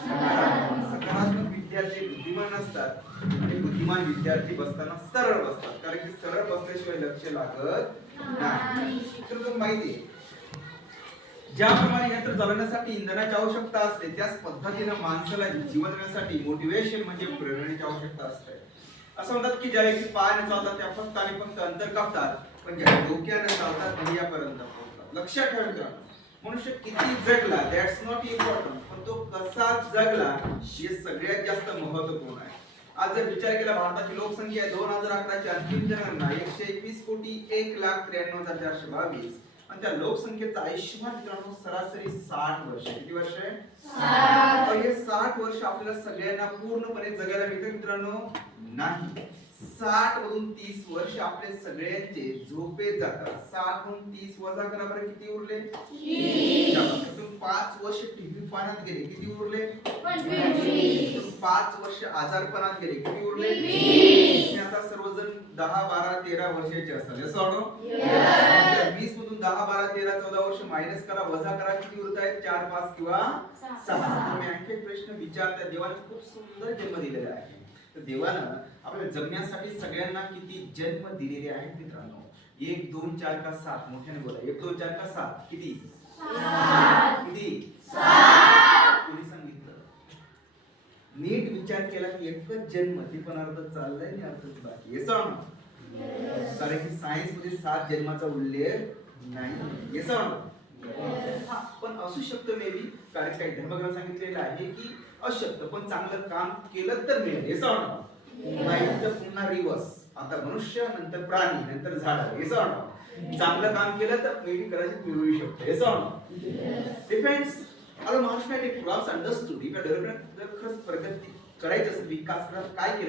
सकारात्मक विद्यार्थी बुद्धिमान असतात आणि बुद्धिमान विद्यार्थी बसताना सरळ बसतात, कारण की सरळ बसल्याशिवाय लक्ष लागत नाही. तर तुम्हाला माहिती आहे, ज्याप्रमाणे यंत्र चालवण्यासाठी इंधनाची आवश्यकता असते, त्याच पद्धतीने माणसाला जीवन जगण्यासाठी मोटिवेशन म्हणजे प्रेरणेची आवश्यकता असते. असं म्हणतात की ज्या व्यक्ती पायाने चालतात त्या फक्त आणि फक्त अंतर कापतात, पण ज्या डोक्याने चालतात ध्येयापर्यंत पोहोचतात. लक्षात ठेवा मित्रांनो, मनुष्य किती जगला दॅट्स नॉट इम्पॉर्टंट, पण तो कसा जगला हे सगळ्यात जास्त महत्त्वपूर्ण आहे. आज जर विचार केला, भारताची लोकसंख्या 2011 ची अंतिम जनगणना 121,01,93,422 आणि त्या लोकसंख्येचं आयुष्यमान मित्रांनो सरासरी 60 वर्ष. किती वर्ष आहे? 60. हे 60 वर्ष आपल्याला सगळ्यांना पूर्णपणे जगायला मिळतं मित्रांनो? नाही. 60 मधून 30 वर्ष आपले सगळ्यांचे झोपेत जातात. 60 मधून 30 वजा करा बरं, किती उरले? 20. 5 वर्ष टीव्ही पाहण्यात गेले, किती उरले? 25. 5 वर्ष आजारपणात गेले, किती उरले? 20. आता सर्वजण 10, 12, 13 वर्षाचे असतात. असं वाटतं? 20 मधून 10, 12, 13, 14 वर्ष मायनस करा, वजा करा, किती उरत आहेत? 4, 5 किंवा 6. तुम्ही आणखी एक प्रश्न विचारता, देवाने खूप सुंदर जन्म दिलेला आहे. तर देवानं आपल्या जगण्यासाठी सगळ्यांना किती जन्म दिलेले आहेत मित्रांनो? 1, 2, 4 का 7? मोठ्याने बोला. 1, 2, 4 का 7? किती? 7. किती? 7. कोणी सांगितलं? नीट विचार केला की एकच जन्म, ते पण अर्ध चाललंय आणि अर्धच बाकी. हे सांग, कारण की सायन्स मध्ये 7 जन्माचा उल्लेख नाही. हे सांग, पण असू शकतं मे बी, कारण काही धर्मग्रंथ सांगितलेलं आहे की अशक्य, पण चांगलं काम केलं तर मिळेल. हे सांग, नाही तर पुन्हा रिवर्स. आता मनुष्य, नंतर प्राणी, नंतर झाड. हे सांग, चांगलं काम केलं तर मे बी कदाचित मिळू शकतं. हे सांग, डिपेंड्स. आता महाराष्ट्रात एक प्रॉब्स अंडरस्टूड, इफ डेव्हलपमेंट जर खरंच प्रगती करायची असेल, विकास करायला काय केलं